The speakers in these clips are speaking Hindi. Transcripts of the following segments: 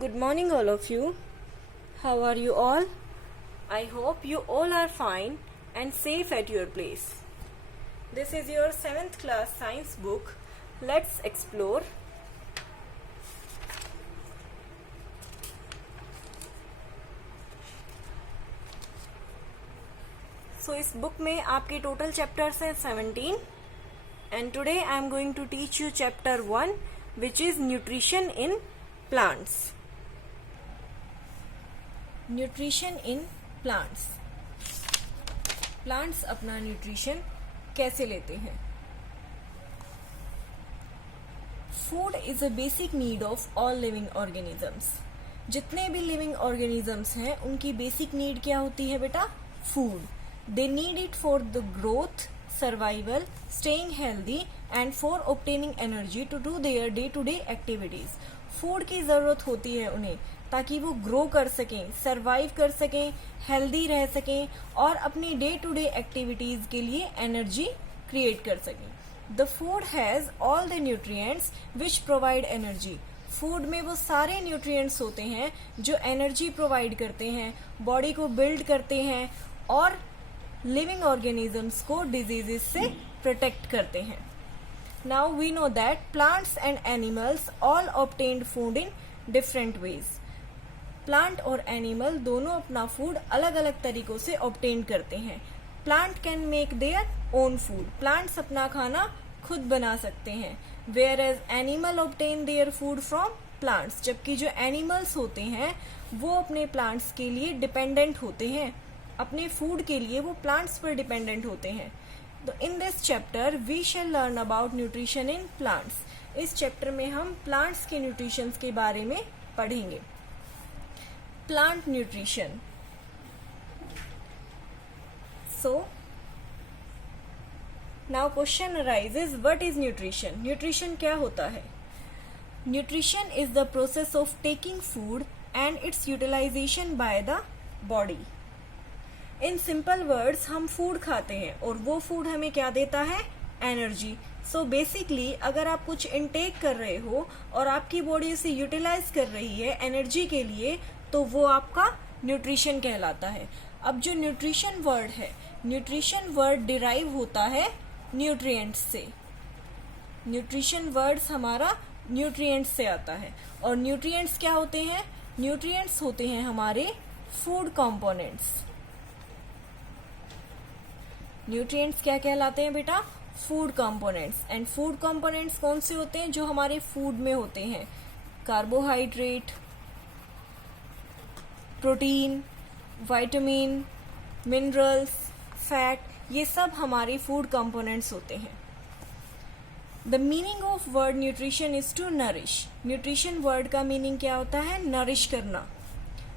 Good morning, all of you. How are you all? I hope you all are fine and safe at your place. This is your 7th class science book. Let's explore. So इस बुक में आपके टोटल चैप्टर्स हैं 17 and today I am going to teach you chapter 1 which is nutrition in plants. Nutrition in plants. Plants अपना न्यूट्रिशन कैसे लेते हैं? Food is a basic need of all living organisms. जितने भी लिविंग ऑर्गेनिजम्स हैं उनकी बेसिक नीड क्या होती है बेटा? Food. They need it for the growth, survival, staying healthy and for obtaining energy to do their day to day activities. Food की जरूरत होती है उन्हें ताकि वो ग्रो कर सकें, सरवाइव कर सकें, हेल्दी रह सकें और अपनी डे टू डे एक्टिविटीज के लिए एनर्जी क्रिएट कर सकें. The food has all the nutrients which provide energy. Food में वो सारे न्यूट्रिएंट्स होते हैं जो एनर्जी प्रोवाइड करते हैं, बॉडी को बिल्ड करते हैं और लिविंग ऑर्गेनिजम्स को डिजीजेस से प्रोटेक्ट करते हैं. Now we know that plants and animals all obtained food in different ways. Plant और एनिमल दोनों अपना फूड अलग अलग तरीकों से ऑब्टेन करते हैं. Plant can make their own food. Plants अपना खाना खुद बना सकते हैं. Whereas animal obtain their food from plants. जबकि जो एनिमल्स होते हैं वो अपने प्लांट्स के लिए डिपेंडेंट होते हैं. अपने फूड के लिए वो प्लांट्स पर डिपेंडेंट होते हैं. तो in this chapter we shall learn about nutrition in plants. इस चैप्टर में हम प्लांट्स के न्यूट्रिशन के बारे में पढ़ेंगे. Plant nutrition. So now question arises, what is nutrition? Nutrition क्या होता है? Nutrition is the process of taking food and its utilization by the body. In simple words, हम फूड खाते हैं और वो फूड हमें क्या देता है? एनर्जी. सो बेसिकली अगर आप कुछ इनटेक कर रहे हो और आपकी बॉडी उसे यूटिलाइज कर रही है एनर्जी के लिए, तो वो आपका न्यूट्रिशन कहलाता है. अब जो न्यूट्रिशन वर्ड है, न्यूट्रिशन वर्ड डिराइव होता है न्यूट्रिएंट्स से. न्यूट्रिशन वर्ड्स हमारा न्यूट्रिएंट्स से आता है. और न्यूट्रिएंट्स क्या होते हैं? न्यूट्रिएंट्स होते हैं हमारे फूड कंपोनेंट्स. न्यूट्रिएंट्स क्या कहलाते हैं बेटा? Food components. And food components कौन से होते हैं? जो हमारे फूड में होते हैं. Carbohydrate, protein, vitamin, minerals, fat, ये सब हमारे फूड कंपोनेंट्स होते हैं. The meaning of word nutrition is to nourish. Nutrition word का मीनिंग क्या होता है? नरिश करना.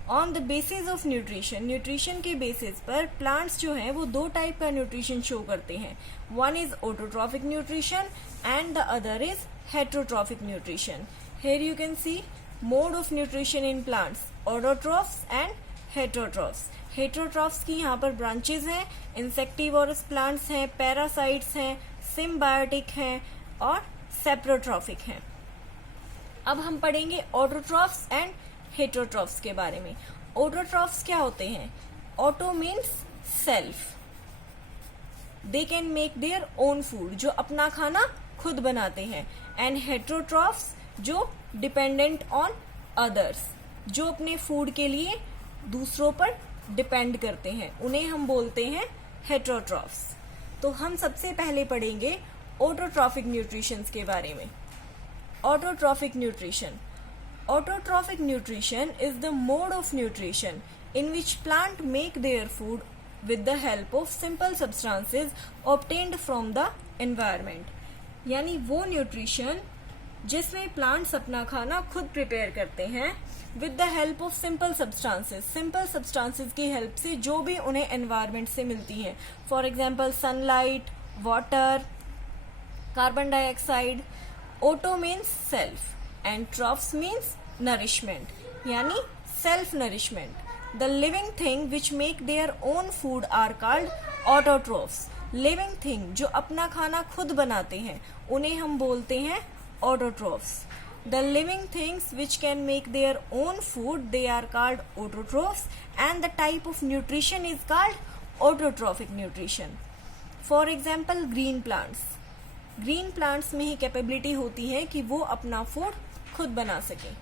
On the basis of nutrition, nutrition के बेसिस पर प्लांट्स जो हैं वो दो टाइप का न्यूट्रिशन शो करते हैं. One is autotrophic nutrition and the other is heterotrophic nutrition. Here you can see mode of nutrition in plants, autotrophs and heterotrophs. Heterotrophs की यहाँ पर ब्रांचेस हैं. इंसेक्टिवोरस प्लांट्स हैं, पैरासाइट्स हैं, सिम्बायोटिक हैं और सेप्रोट्रॉफिक हैं. अब हम पढ़ेंगे ऑटोट्रॉफ्स एंड हेटरोट्रॉफ्स के बारे में. ऑटोट्रॉफ्स क्या होते हैं? Auto means self. They can make their own food, जो अपना खाना खुद बनाते हैं. एंड हेटरोट्रॉफ्स जो डिपेंडेंट ऑन अदर्स, जो अपने फूड के लिए दूसरों पर डिपेंड करते हैं, उन्हें हम बोलते हैं हेटरोट्रॉफ्स. तो हम सबसे पहले पढ़ेंगे ऑटोट्रॉफिक न्यूट्रिशन के बारे में. Autotrophic nutrition. Autotrophic nutrition is the mode of nutrition in which plant make their food with the help of simple substances obtained from the environment. यानी वो न्यूट्रिशन जिसमें प्लांट्स अपना खाना खुद प्रिपेयर करते हैं with the help of simple substances. Simple substances की हेल्प से जो भी उन्हें एनवायरमेंट से मिलती हैं. For example sunlight, water, carbon dioxide. Auto means self and troughs means nourishment, yani self nourishment. The living thing which make their own food are called autotrophs. Living thing जो अपना खाना खुद बनाते हैं उन्हें हम बोलते हैं autotrophs. The living things which can make their own food, they are called autotrophs, and the type of nutrition is called autotrophic nutrition. For example, green plants. Green plants में ही कैपेबिलिटी होती है कि वो अपना फूड खुद बना सके.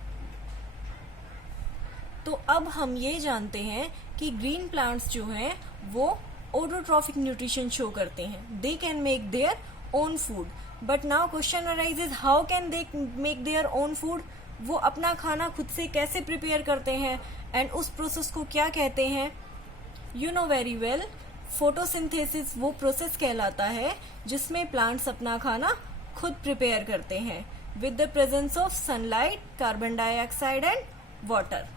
तो अब हम ये जानते हैं कि ग्रीन प्लांट्स जो हैं वो ऑटोट्रॉफिक न्यूट्रिशन शो करते हैं. They can make their own food. But now question arises, how can they make their own food? वो अपना खाना खुद से कैसे प्रिपेयर करते हैं एंड उस प्रोसेस को क्या कहते हैं? You know very well, photosynthesis वो प्रोसेस कहलाता है जिसमें प्लांट्स अपना खाना खुद प्रिपेयर करते हैं with the presence of sunlight, carbon dioxide and water.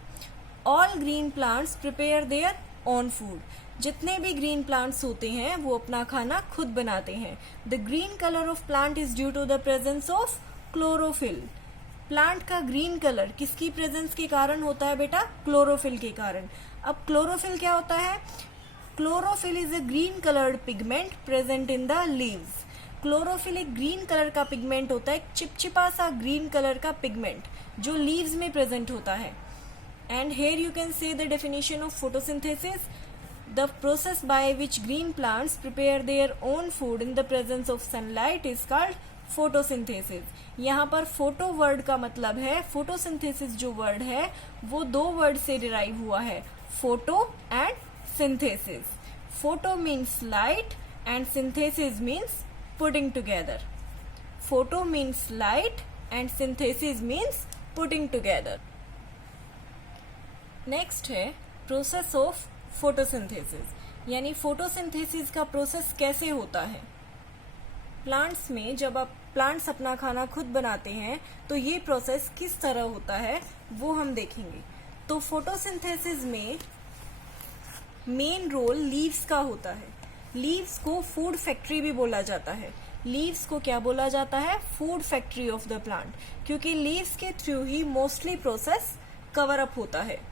All green plants prepare their own food. जितने भी ग्रीन प्लांट्स होते हैं वो अपना खाना खुद बनाते हैं. The green colour of plant is due to the presence of chlorophyll. Plant का ग्रीन कलर किसकी प्रेजेंस के कारण होता है बेटा? क्लोरोफिल के कारण. अब क्लोरोफिल क्या होता है? Chlorophyll is a green coloured pigment present in the leaves. Chlorophyll एक ग्रीन कलर का पिगमेंट होता है, चिपचिपा सा ग्रीन कलर का पिगमेंट जो लीव्स में प्रेजेंट होता है. And here you can say the definition of photosynthesis. The process by which green plants prepare their own food in the presence of sunlight is called photosynthesis. यहाँ पर photo word का मतलब है, photosynthesis जो word है वो दो word से derive हुआ है, photo and synthesis. Photo means light and synthesis means putting together. Photo means light and synthesis means putting together. Next है प्रोसेस ऑफ फोटोसिंथेसिस. यानी फोटोसिंथेसिस का प्रोसेस कैसे होता है. प्लांट्स में जब आप प्लांट्स अपना खाना खुद बनाते हैं तो ये प्रोसेस किस तरह होता है वो हम देखेंगे. तो फोटोसिंथेसिस में मेन रोल लीव्स का होता है. लीव्स को फूड फैक्ट्री भी बोला जाता है. लीव्स को क्या बोला जाता है? Food factory of the plant, क्योंकि लीव्स के थ्रू ही मोस्टली प्रोसेस कवर अप होता है.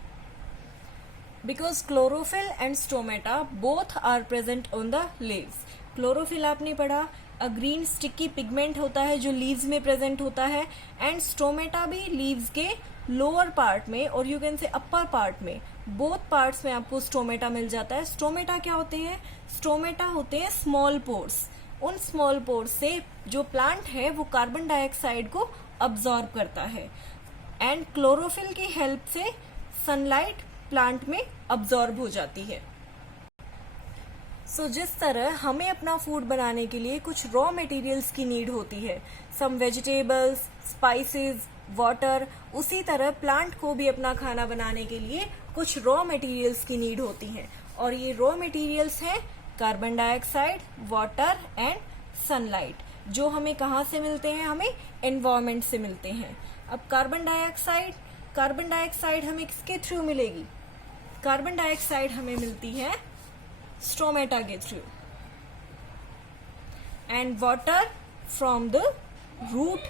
Because chlorophyll and stomata both are present on the leaves. Chlorophyll आपने पढ़ा, a green sticky pigment होता है जो leaves में present होता है, and stomata भी leaves के lower part में और you can say upper part में, both parts में आपको stomata मिल जाता है. stomata क्या होते हैं? stomata होते हैं small pores. उन small pores से जो plant है वो कार्बन डाइऑक्साइड को absorb करता है and chlorophyll की help से sunlight प्लांट में अब्जॉर्ब हो जाती है. सो जिस तरह हमें अपना फूड बनाने के लिए कुछ रॉ मटेरियल्स की नीड होती है, सम वेजिटेबल्स, स्पाइसेस, वाटर, उसी तरह प्लांट को भी अपना खाना बनाने के लिए कुछ रॉ मटेरियल्स की नीड होती है. और ये रॉ मटेरियल्स हैं carbon dioxide, water and sunlight, जो हमें कहाँ से मिलते हैं? हमें एनवायरमेंट से मिलते हैं. अब कार्बन डाइऑक्साइड हमें किसके थ्रू मिलेगी? कार्बन डाइऑक्साइड हमें मिलती है स्टोमेटा के through, and water from the root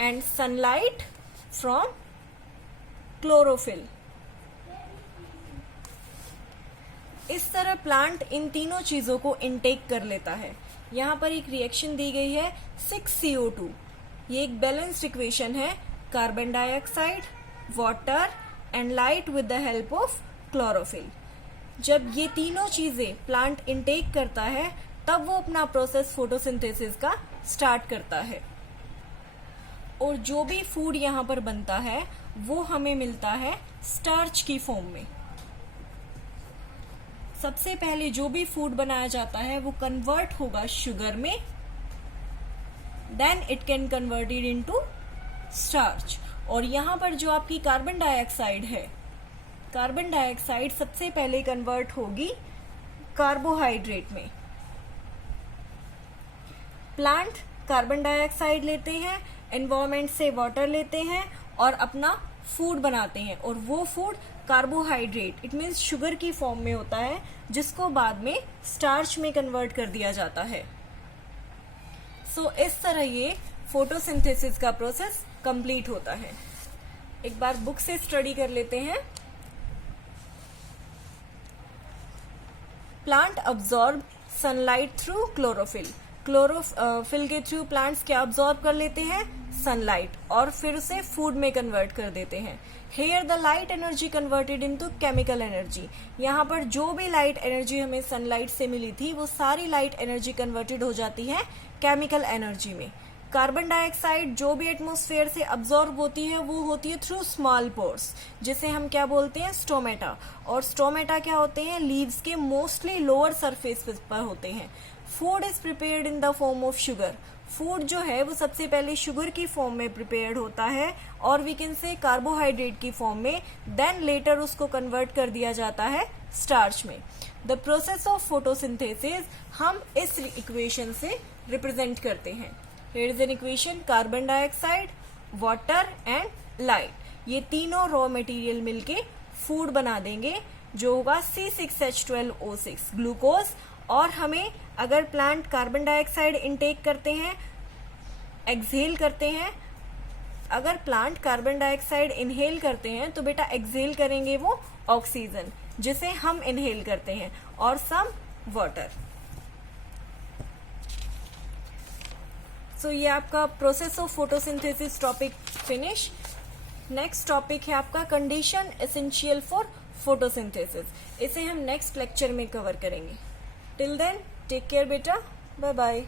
and sunlight from chlorophyll. इस तरह प्लांट इन तीनों चीजों को इनटेक कर लेता है. यहाँ पर एक रिएक्शन दी गई है 6CO2. ये एक बैलेंस्ड इक्वेशन है, carbon dioxide, water and light with the help of chlorophyll. जब ये तीनों चीजें प्लांट इनटेक करता है तब वो अपना प्रोसेस फोटोसिंथेसिस का स्टार्ट करता है. और जो भी फूड यहाँ पर बनता है वो हमें मिलता है स्टार्च की फॉर्म में. सबसे पहले जो भी फूड बनाया जाता है वो कन्वर्ट होगा शुगर में, then it can converted into starch. और यहाँ पर जो आपकी कार्बन डाइऑक्साइड है, कार्बन डाइऑक्साइड सबसे पहले कन्वर्ट होगी कार्बोहाइड्रेट में. प्लांट कार्बन डाइऑक्साइड लेते हैं, एनवायरमेंट से वाटर लेते हैं और अपना फूड बनाते हैं, और वो food carbohydrate, it means sugar की फॉर्म में होता है, जिसको बाद में स्टार्च में कन्वर्ट कर दिया जाता है. सो इस तरह ये फोटोसिंथेसिस का प्रोसेस कंप्लीट होता है. एक बार बुक से स्टडी कर लेते हैं. Plant absorb sunlight through chlorophyll. Chlorophyll के थ्रू प्लांट्स क्या अब्सॉर्ब कर लेते हैं? सनलाइट और फिर उसे फूड में कन्वर्ट कर देते हैं. Here the light energy converted into chemical energy. यहाँ पर जो भी लाइट एनर्जी हमें सनलाइट से मिली थी वो सारी लाइट एनर्जी कन्वर्टेड हो जाती है केमिकल एनर्जी में. कार्बन डाइऑक्साइड जो भी एटमॉस्फेयर से अब्जॉर्ब होती है वो होती है थ्रू स्मॉल पोर्स, जिसे हम क्या बोलते हैं, स्टोमेटा. और स्टोमेटा क्या होते हैं, लीव्स के मोस्टली लोअर सरफेस पर होते हैं. Food is prepared in the form of sugar. Food जो है वो सबसे पहले शुगर की फॉर्म में प्रिपेयर्ड होता है और वी कैन से कार्बोहाइड्रेट की फॉर्म में, देन लेटर उसको कन्वर्ट कर दिया जाता है स्टार्च में. द प्रोसेस ऑफ फोटोसिंथेसिस हम इस इक्वेशन से रिप्रेजेंट करते हैं. Here is an equation, carbon dioxide, water and light, ये तीनों रॉ मटेरियल मिलके फूड बना देंगे जो होगा C6H12O6 ग्लूकोज. और हमें अगर प्लांट कार्बन डाइऑक्साइड इनटेक करते हैं, एक्सहेल करते हैं, अगर प्लांट कार्बन डाइऑक्साइड इनहेल करते हैं तो बेटा एक्सहेल करेंगे वो ऑक्सीजन जिसे हम इनहेल करते हैं और सम वाटर. सो ये आपका process of photosynthesis topic finish. Next topic है आपका कंडीशन एसेंशियल फॉर फोटोसिंथेसिस. इसे हम नेक्स्ट लेक्चर में कवर करेंगे. टिल देन टेक केयर बेटा, बाय बाय.